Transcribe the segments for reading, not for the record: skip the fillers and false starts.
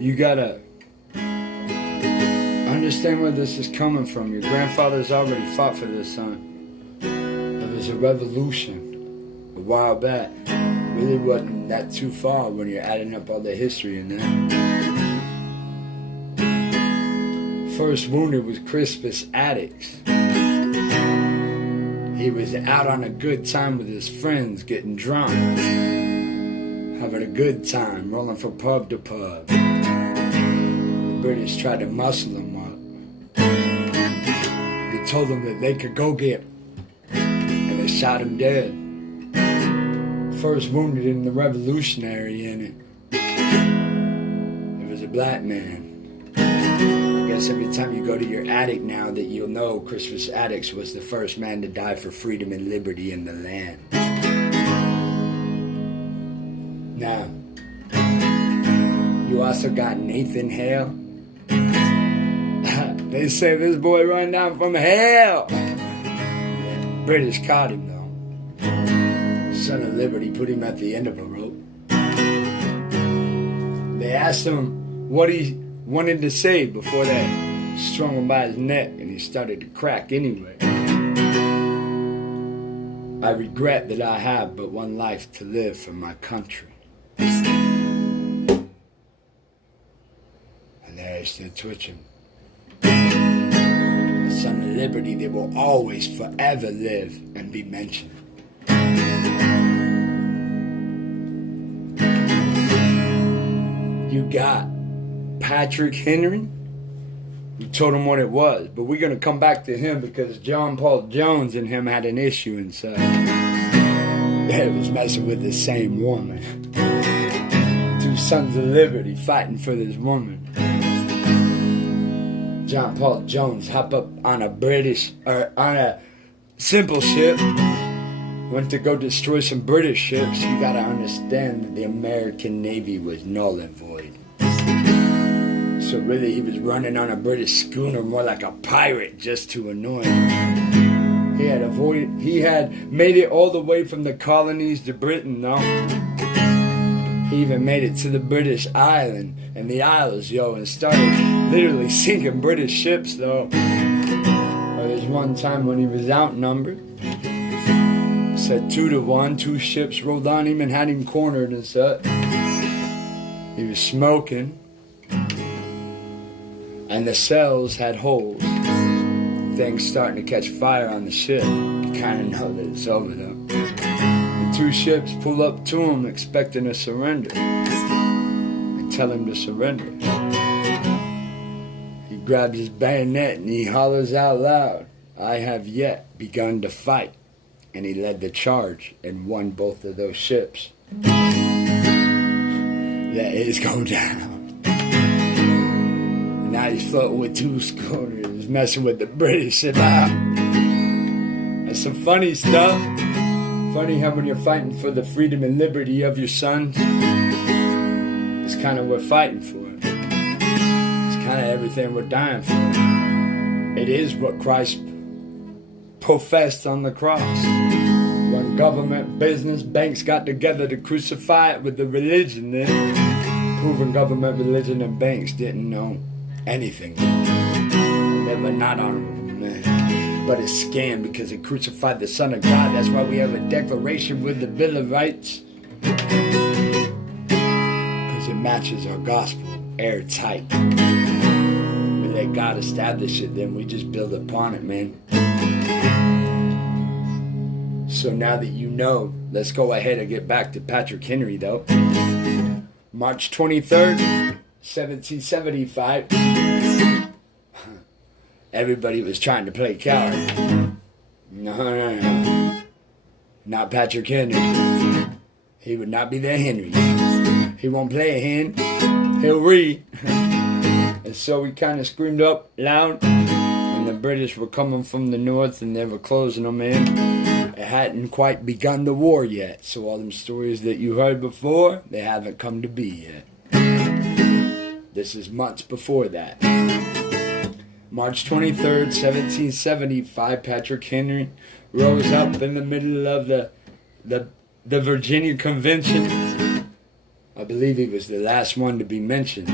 You gotta understand where this is coming from. Your grandfathers already fought for this, son. There was a revolution a while back. Really wasn't that too far when you're adding up all the history in that. First wounded was Crispus Attucks. He was out on a good time with his friends, getting drunk, having a good time, rolling from pub to pub. The British tried to muscle him up. They told him that they could go get him, and they shot him dead. First wounded in the Revolutionary in it. It was a black man. I guess every time you go to your attic now that you'll know Crispus Attucks was the first man to die for freedom and liberty in the land. Now, you also got Nathan Hale. They say this boy run down from hell. The British caught him though. Son of Liberty put him at the end of a rope. They asked him what he wanted to say before they strung him by his neck, and he started to crack anyway. I regret that I have but one life to live for my country. And there he's still twitching. The Son of Liberty that will always forever live and be mentioned. You got Patrick Henry, who told him what it was, but we're going to come back to him because John Paul Jones and him had an issue inside. They was messing with the same woman. Two sons of liberty fighting for this woman. John Paul Jones hop up on a simple ship, went to go destroy some British ships. You gotta understand that the American Navy was null and void. So really he was running on a British schooner more like a pirate just to annoy him. He had made it all the way from the colonies to Britain, though. He even made it to the British island and the Isles, and started literally sinking British ships, though. There's one time when he was outnumbered. Said 2-1, 2 ships rolled on him and had him cornered and such. He was smoking. And the cells had holes. Things starting to catch fire on the ship. You kind of know that it's over though. The 2 ships pull up to him expecting a surrender. And tell him to surrender. He grabs his bayonet and he hollers out loud, "I have yet begun to fight." And he led the charge and won both of those ships. That is going down. Now he's floating with 2 schooners, messing with the British about. That's some funny stuff. Funny how when you're fighting for the freedom and liberty of your sons, it's kind of what we're fighting for. It's kind of everything we're dying for. It is what Christ professed on the cross. When government, business, banks got together to crucify it with the religion, then proven government, religion, and banks didn't know anything. They were not honorable men. But it's scam because it crucified the Son of God. That's why we have a declaration with the Bill of Rights. Because it matches our gospel airtight. We let God establish it, then we just build upon it, man. So now that you know, let's go ahead and get back to Patrick Henry, though. March 23rd, 1775. Everybody was trying to play coward. No. Not Patrick Henry. He would not be the Henry. He won't play a hen. He'll read. And so we kind of screamed up loud. And the British were coming from the north and they were closing them in. It hadn't quite begun the war yet. So all them stories that you heard before, they haven't come to be yet. This is months before that. March 23rd, 1775, Patrick Henry rose up in the middle of the the Virginia Convention, I believe he was the last one to be mentioned.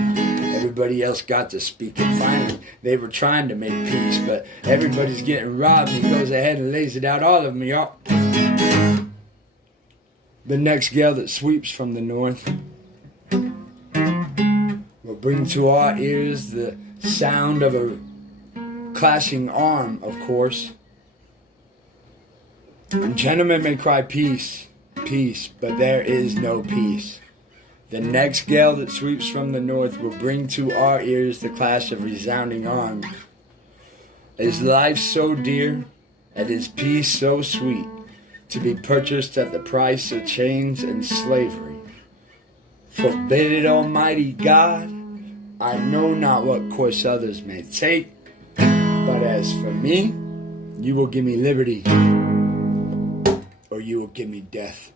Everybody else got to speak, and finally they were trying to make peace, but everybody's getting robbed. He goes ahead and lays it out, all of them, y'all. The next gale that sweeps from the north will bring to our ears the sound of a clashing arm, of course. And gentlemen may cry peace, peace, but there is no peace. The next gale that sweeps from the north will bring to our ears the clash of resounding arms. Is life so dear, and is peace so sweet, to be purchased at the price of chains and slavery? Forbid it, Almighty God. I know not what course others may take, but as for me, you will give me liberty, or you will give me death.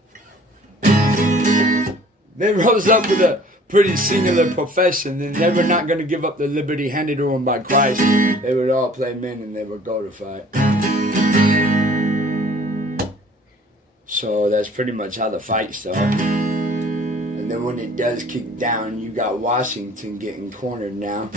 They rose up with a pretty singular profession, and they were not going to give up the liberty handed to them by Christ. They would all play men, and they would go to fight. So that's pretty much how the fight started. And then when it does kick down, you got Washington getting cornered now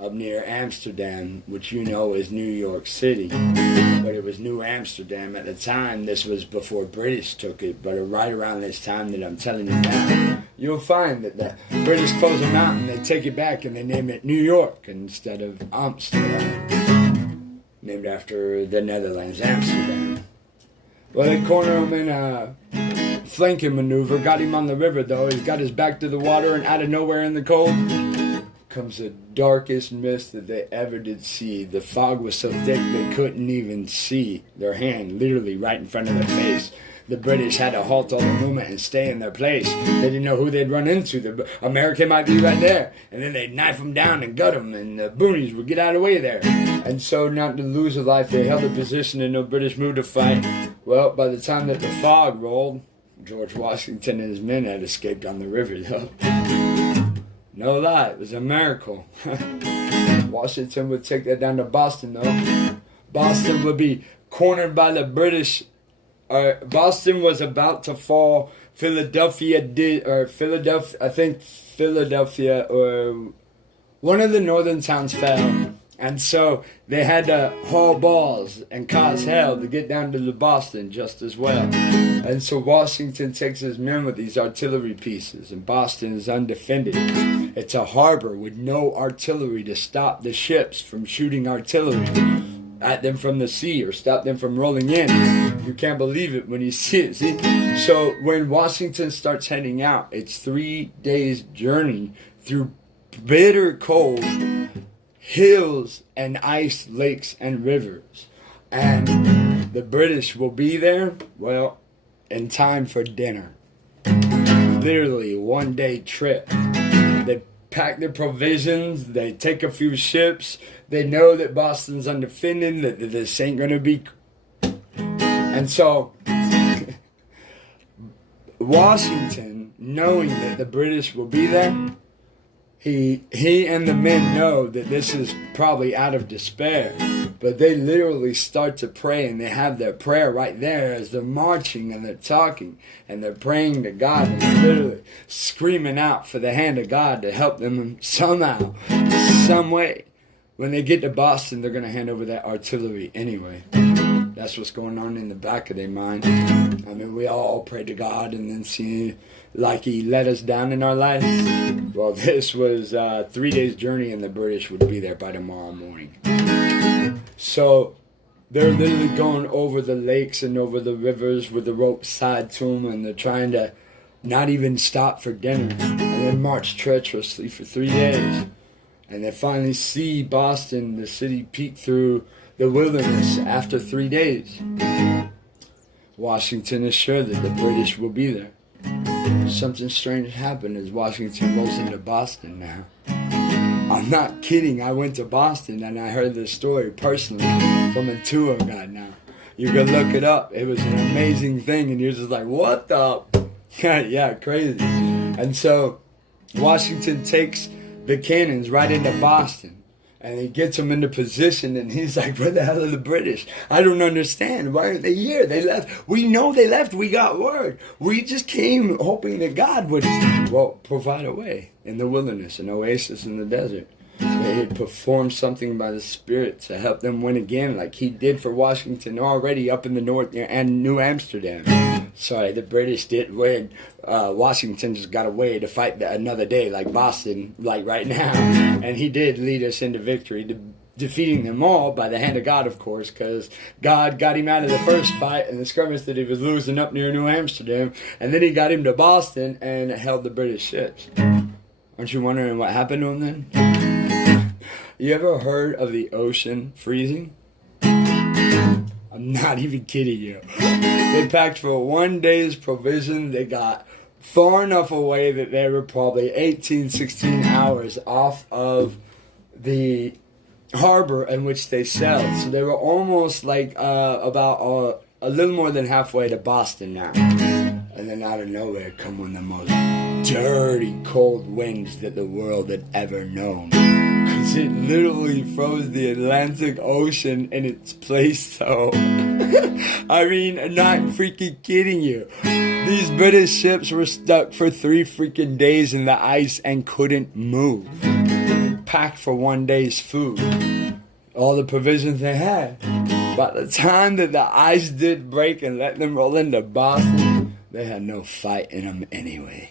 up near Amsterdam, which you know is New York City. But it was New Amsterdam at the time. This was before British took it, but right around this time that I'm telling you now, you'll find that the British close them out and they take it back and they name it New York instead of Amsterdam, named after the Netherlands, Amsterdam. Well, they corner him in a flanking maneuver, got him on the river though. He's got his back to the water, and out of nowhere in the cold comes the darkest mist that they ever did see. The fog was so thick they couldn't even see their hand, literally right in front of their face. The British had to halt all the movement and stay in their place. They didn't know who they'd run into. The American might be right there. And then they'd knife them down and gut them, and the boonies would get out of the way there. And so, not to lose a life, they held a position and no British moved to fight. Well, by the time that the fog rolled, George Washington and his men had escaped on the river, though. No lie, it was a miracle. Washington would take that down to Boston, though. Boston would be cornered by the British. Boston was about to fall. Philadelphia, or one of the northern towns fell. And so they had to haul balls and cause hell to get down to the Boston just as well. And so Washington takes his men with these artillery pieces, and Boston is undefended. It's a harbor with no artillery to stop the ships from shooting artillery at them from the sea or stop them from rolling in. You can't believe it when you see it. See? So when Washington starts heading out, it's 3 days' journey through bitter cold, hills and ice lakes and rivers. And the British will be there, well, in time for dinner. Literally 1 day trip. They pack their provisions, they take a few ships, they know that Boston's undefended, that this ain't gonna be. And so Washington, knowing that the British will be there, he and the men know that this is probably out of despair, but they literally start to pray, and they have their prayer right there as they're marching and they're talking and they're praying to God, and they're literally screaming out for the hand of God to help them somehow, some way. When they get to Boston, they're going to hand over that artillery anyway. That's what's going on in the back of their mind. I mean, we all pray to God and then see like he let us down in our life. Well, this was 3 days' journey, and the British would be there by tomorrow morning. So they're literally going over the lakes and over the rivers with the ropes tied to them, and they're trying to not even stop for dinner, and then march treacherously for 3 days. And they finally see Boston, the city, peek through the wilderness after 3 days. Washington is sure that the British will be there. Something strange happened as Washington rolls into Boston now. I'm not kidding. I went to Boston and I heard this story personally from a tour guide now. You can look it up. It was an amazing thing, and you're just like, what the? Yeah, crazy. And so Washington takes the cannons right into Boston. And he gets him into position, and he's like, where the hell are the British? I don't understand. Why aren't they here? They left. We know they left. We got word. We just came hoping that God would, well, provide a way in the wilderness, an oasis in the desert. They had performed something by the Spirit to help them win again, like he did for Washington already up in the north and New Amsterdam. Sorry, the British did win. Washington just got away to fight another day, like Boston, like right now. And he did lead us into victory, defeating them all by the hand of God, of course, because God got him out of the first fight and the skirmish that he was losing up near New Amsterdam. And then he got him to Boston and held the British ships. Aren't you wondering what happened to him then? You ever heard of the ocean freezing? I'm not even kidding you. They packed for one day's provision. They got far enough away that they were probably 18, 16 hours off of the harbor in which they sailed. So they were almost like about a little more than halfway to Boston now. And then out of nowhere come one of the most dirty, cold winds that the world had ever known. Because it literally froze the Atlantic Ocean in its place, though. I mean, I'm not freaking kidding you. These British ships were stuck for 3 freaking days in the ice and couldn't move. Packed for one day's food. All the provisions they had. By the time that the ice did break and let them roll into Boston, they had no fight in them anyway.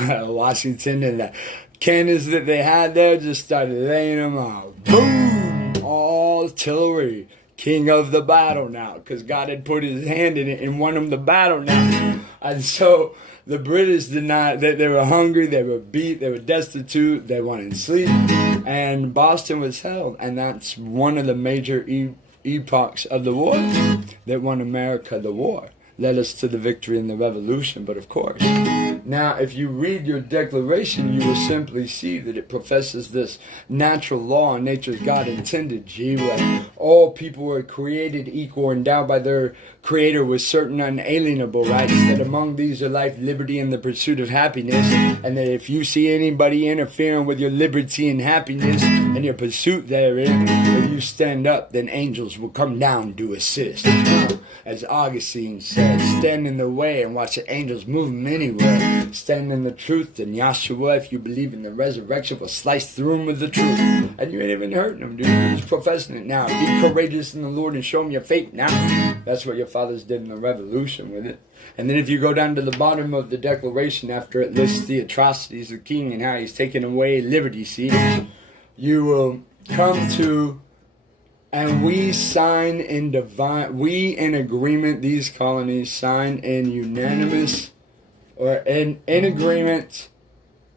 Washington and the cannons that they had there just started laying them out. Boom! All artillery. King of the battle now. Because God had put his hand in it and won them the battle now. And so the British denied that they were hungry, they were beat, they were destitute, they wanted sleep. And Boston was held. And that's one of the major epochs of the war that won America the war. Led us to the victory in the revolution, but of course. Now, if you read your declaration, you will simply see that it professes this natural law and nature's God intended, where all people were created equal, endowed by their Creator with certain unalienable rights, that among these are life, liberty, and the pursuit of happiness, and that if you see anybody interfering with your liberty and happiness and your pursuit therein, if you stand up, then angels will come down to assist. As Augustine said, stand in the way and watch the angels move them anywhere. Stand in the truth, and Yahshua, if you believe in the resurrection, will slice through them with the truth. And you ain't even hurting them, dude. You're just professing it now. Be courageous in the Lord and show them your faith now. That's what your fathers did in the revolution with it. And then if you go down to the bottom of the declaration after it lists the atrocities of the king and how he's taken away liberty, see, you will come to... And we sign in we in agreement, these colonies sign in unanimous or in agreement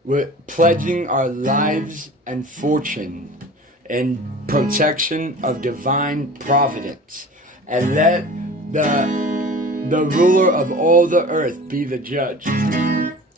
with pledging our lives and fortune in protection of divine providence. And let the ruler of all the earth be the judge.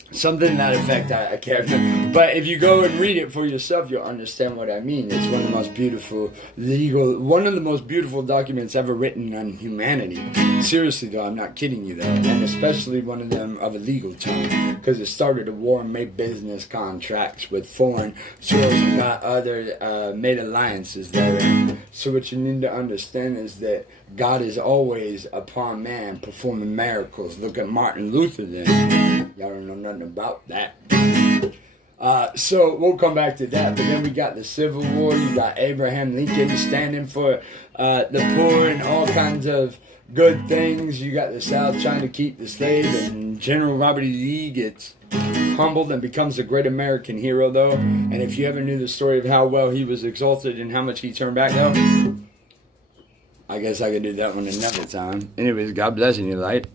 Something to that effect, I can't remember. But if you go and read it for yourself, you'll understand what I mean. It's one of the most beautiful one of the most beautiful documents ever written on humanity. Seriously though, I'm not kidding you though. And especially one of them of a legal tone. Because it started a war and made business contracts with foreign sources and got other, made alliances therein. So what you need to understand is that God is always upon man performing miracles. Look at Martin Luther then. Y'all don't know nothing about that. So we'll come back to that. But then we got the Civil War. You got Abraham Lincoln standing for the poor and all kinds of good things. You got the South trying to keep the slaves. And General Robert E. Lee gets humbled and becomes a great American hero, though. And if you ever knew the story of how well he was exalted and how much he turned back, though, I guess I could do that one another time. Anyways, God bless you, light.